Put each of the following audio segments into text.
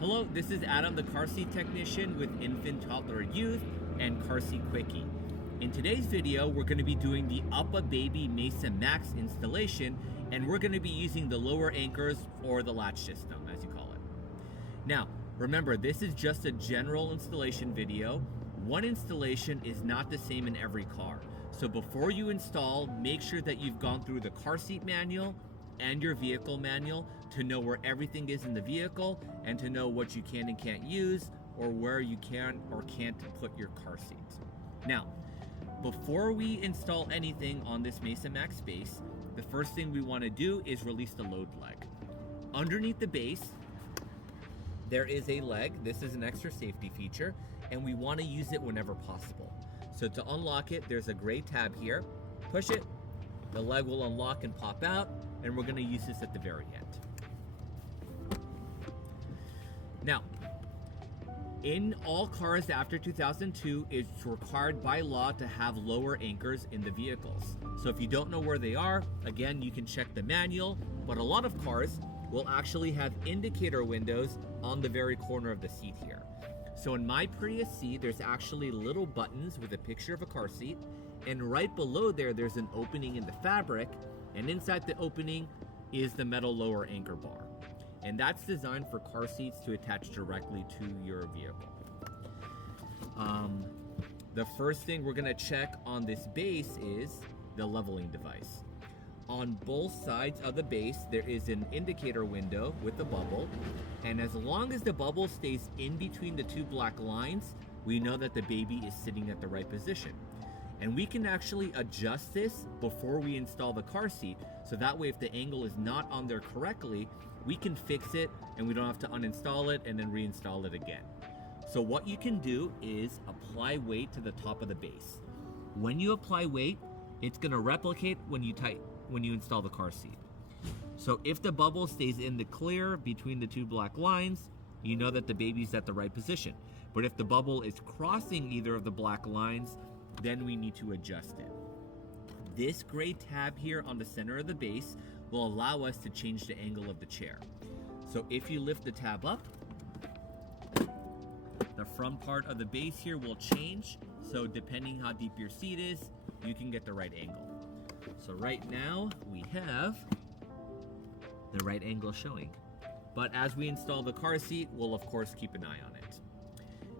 Hello, this is Adam, the car seat technician with Infant, Toddler, Youth, and Car Seat Quickie. In today's video, we're going to be doing the Uppababy Mesa Max installation, and we're going to be using the lower anchors or the latch system, as you call it. Now, remember, this is just a general installation video. One installation is not the same in every car. So before you install, make sure that you've gone through the car seat manual and your vehicle manual to know where everything is in the vehicle and to know what you can and can't use or where you can or can't put your car seats. Now, before we install anything on this Mesa Max base, the first thing we want to do is release the load leg. Underneath the base, there is a leg. This is an extra safety feature, and we want to use it whenever possible. So to unlock it, there's a gray tab here. Push it, the leg will unlock and pop out, and we're going to use this at the very end. Now, in all cars after 2002, it's required by law to have lower anchors in the vehicles. So if you don't know where they are, again, you can check the manual, but a lot of cars will actually have indicator windows on the very corner of the seat here. So in my Prius C, there's actually little buttons with a picture of a car seat, and right below there, there's an opening in the fabric, and inside the opening is the metal lower anchor bar. And that's designed for car seats to attach directly to your vehicle. The first thing we're gonna check on this base is the leveling device. On both sides of the base, there is an indicator window with a bubble. And as long as the bubble stays in between the two black lines, we know that the baby is sitting at the right position. And we can actually adjust this before we install the car seat. So that way, if the angle is not on there correctly, we can fix it and we don't have to uninstall it and then reinstall it again. So what you can do is apply weight to the top of the base. When you apply weight, it's gonna replicate when you install the car seat. So if the bubble stays in the clear between the two black lines, you know that the baby's at the right position. But if the bubble is crossing either of the black lines, then we need to adjust it. This gray tab here on the center of the base will allow us to change the angle of the chair. So if you lift the tab up, the front part of the base here will change. So depending how deep your seat is, you can get the right angle. So right now we have the right angle showing. But as we install the car seat, we'll of course keep an eye on it.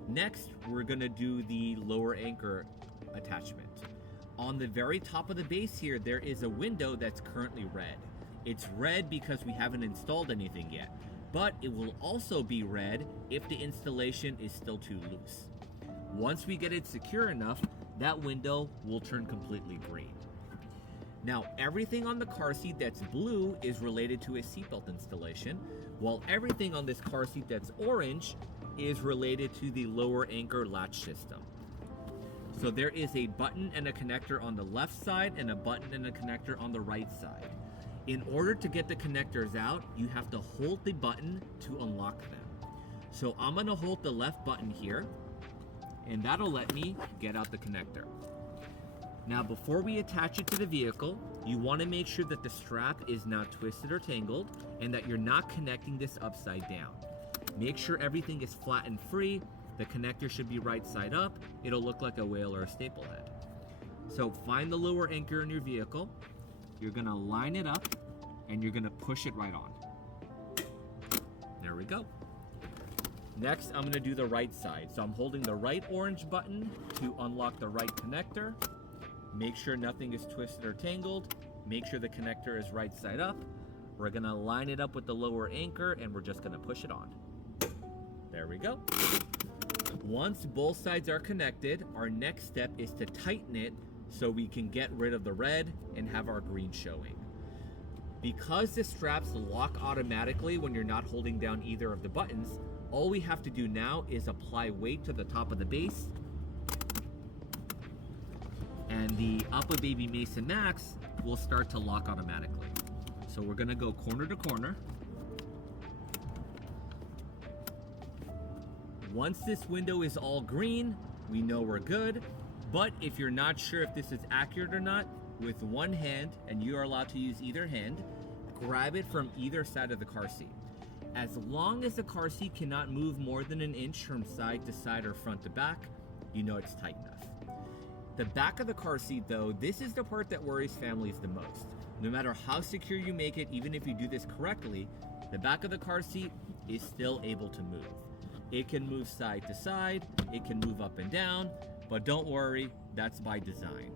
Next, we're gonna do the lower anchor attachment. On the very top of the base here, there is a window that's currently red. It's red because we haven't installed anything yet, but it will also be red if the installation is still too loose. Once we get it secure enough, that window will turn completely green. Now, everything on the car seat that's blue is related to a seatbelt installation, while everything on this car seat that's orange is related to the lower anchor latch system. So there is a button and a connector on the left side and a button and a connector on the right side. In order to get the connectors out, you have to hold the button to unlock them. So I'm gonna hold the left button here, and that'll let me get out the connector. Now, before we attach it to the vehicle, you wanna make sure that the strap is not twisted or tangled and that you're not connecting this upside down. Make sure everything is flat and free. The connector should be right side up. It'll look like a whale or a staple head. So find the lower anchor in your vehicle. You're gonna line it up and you're gonna push it right on. There we go. Next, I'm gonna do the right side. So I'm holding the right orange button to unlock the right connector. Make sure nothing is twisted or tangled. Make sure the connector is right side up. We're gonna line it up with the lower anchor and we're just gonna push it on. There we go. Once both sides are connected, our next step is to tighten it so we can get rid of the red and have our green showing. Because the straps lock automatically when you're not holding down either of the buttons, all we have to do now is apply weight to the top of the base, and the Uppababy Mesa Max will start to lock automatically. So we're gonna go corner to corner. Once this window is all green, we know we're good. But if you're not sure if this is accurate or not, with one hand, and you are allowed to use either hand, grab it from either side of the car seat. As long as the car seat cannot move more than an inch from side to side or front to back, you know it's tight enough. The back of the car seat though, this is the part that worries families the most. No matter how secure you make it, even if you do this correctly, the back of the car seat is still able to move. It can move side to side, it can move up and down, but don't worry, that's by design.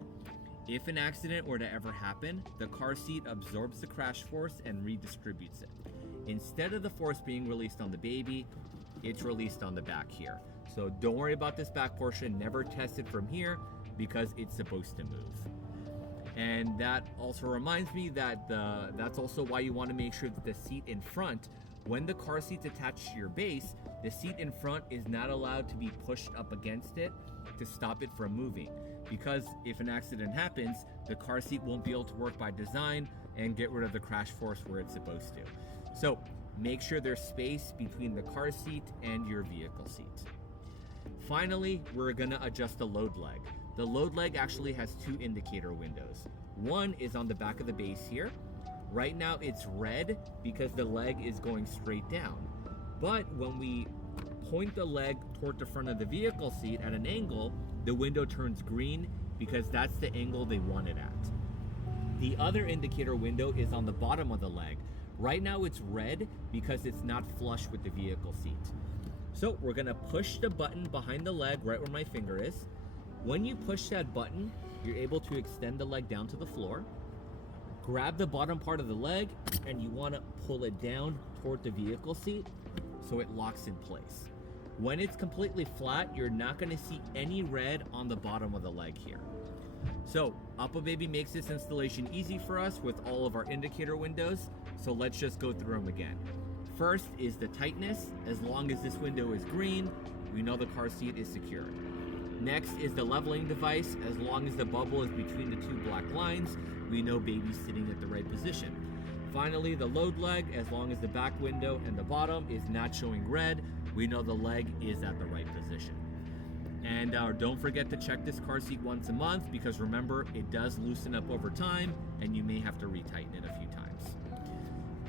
If an accident were to ever happen, the car seat absorbs the crash force and redistributes it. Instead of the force being released on the baby, it's released on the back here. So don't worry about this back portion, never test it from here because it's supposed to move. And that also reminds me that that's also why you want to make sure that the seat in front, when the car seat's attached to your base, the seat in front is not allowed to be pushed up against it to stop it from moving. Because if an accident happens, the car seat won't be able to work by design and get rid of the crash force where it's supposed to. So make sure there's space between the car seat and your vehicle seat. Finally, we're gonna adjust the load leg. The load leg actually has two indicator windows. One is on the back of the base here. Right now it's red because the leg is going straight down. But when we point the leg toward the front of the vehicle seat at an angle, the window turns green because that's the angle they want it at. The other indicator window is on the bottom of the leg. Right now it's red because it's not flush with the vehicle seat. So we're gonna push the button behind the leg right where my finger is. When you push that button, you're able to extend the leg down to the floor. Grab the bottom part of the leg and you wanna pull it down toward the vehicle seat so it locks in place. When it's completely flat, you're not gonna see any red on the bottom of the leg here. So Uppababy makes this installation easy for us with all of our indicator windows, so let's just go through them again. First is the tightness. As long as this window is green, we know the car seat is secured. Next is the leveling device. As long as the bubble is between the two black lines, we know baby's sitting at the right position. Finally, the load leg. As long as the back window and the bottom is not showing red, we know the leg is at the right position. And don't forget to check this car seat once a month because remember, it does loosen up over time and you may have to retighten it a few times.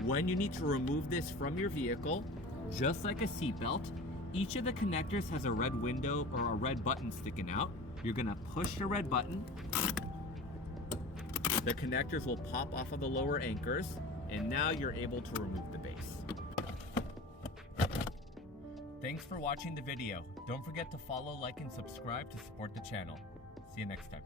When you need to remove this from your vehicle, just like a seatbelt, each of the connectors has a red window or a red button sticking out. You're gonna push the red button. The connectors will pop off of the lower anchors, and now you're able to remove the base. Thanks for watching the video. Don't forget to follow, like, and subscribe to support the channel. See you next time.